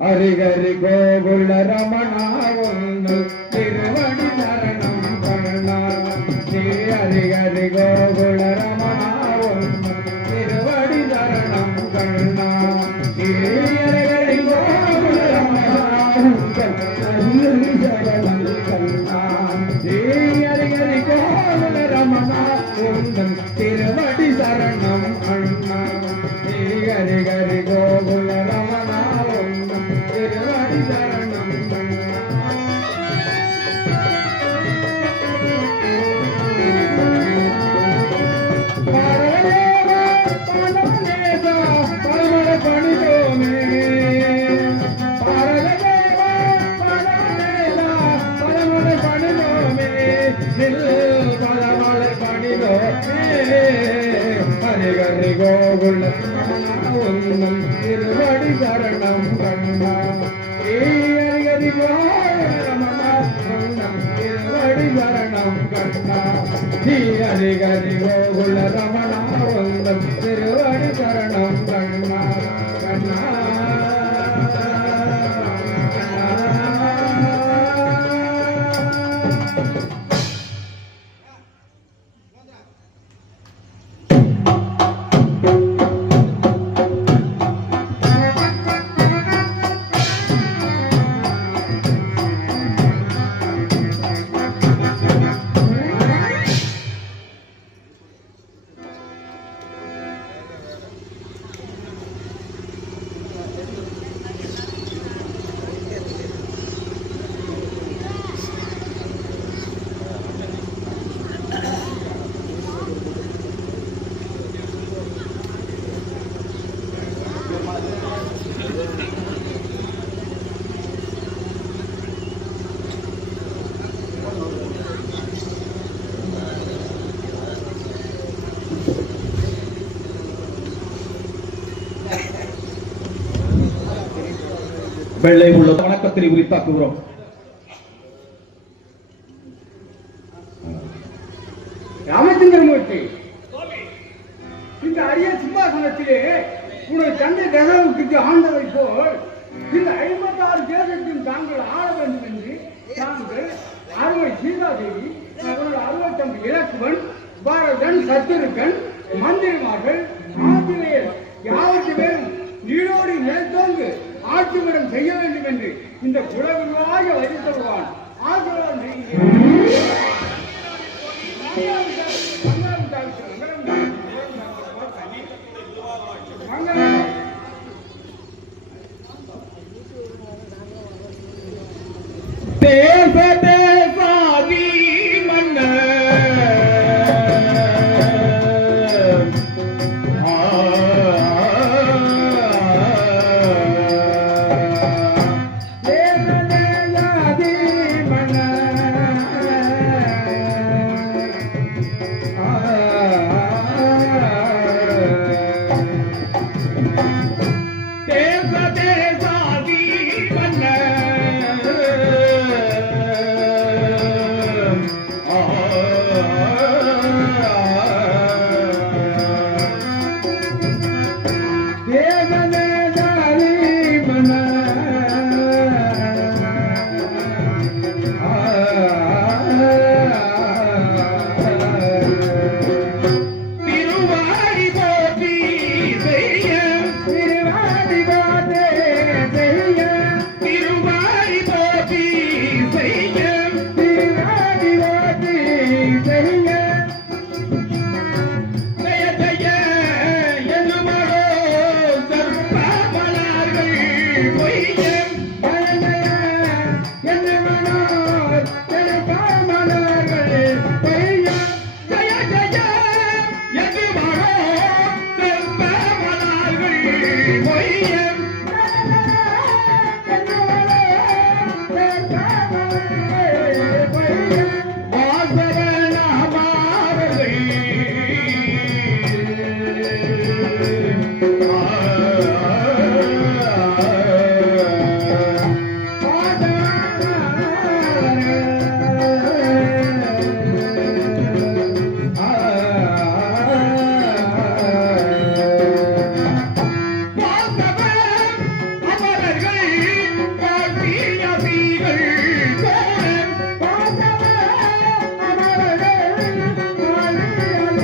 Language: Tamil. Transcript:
ஹரிஹரி கோகுல ரமணா ஒன்று திருவடி சரணம் கருணா ஸ்ரீ ஹரிஹரி கோகுல ரமணா ஒன்று திருவடி சரணம் கருணா ஸ்ரீ ஹரிஹரி கோகுல ரமணா சரணம் கருணா ஸ்ரீ ஹரிஹரி கோகுல ரமணா ஒன்று திருவடி சரணம் கருணா ஸ்ரீ ஹரிஹரி கோகுல ரமணா ஹரிஹரி கோகுல ஒன்னம் திருவடி சரணம் கண்ணா ஹரிஹரி கோகுல ஒன்னம் திருவடி சரணம் கண்ணா ஹரிஹரி கோகுல ரமணா ஒன்னம் திருவடி சரணம் கண்ணா கண்ணா வெள்ளை உள்ள வணக்கத்தை உரித்தாக்குகிறோம். ராமச்சந்திரமூர்த்தி, இந்த அரிய சிம்மாசனத்திலே உனது தந்தை தசரதனுக்கு ஆண்டவை போல் இந்த 56 தேசத்தையும் தாங்கள் ஆள வேண்டும் என்று தாங்கள் அருமை சீதாதேவி, அவரோட 65 இலக்குவன், பாரதன், சத்துருக்கன், மந்திரிமார்கள், ஆசிரியர் யாவற்று பேரும் நீரோடி நிலத்தோங்கு ஆட்சிமரம் செய்ய வேண்டும் என்று இந்த குலவிவாக வரி தருவான் ஆசிரியர்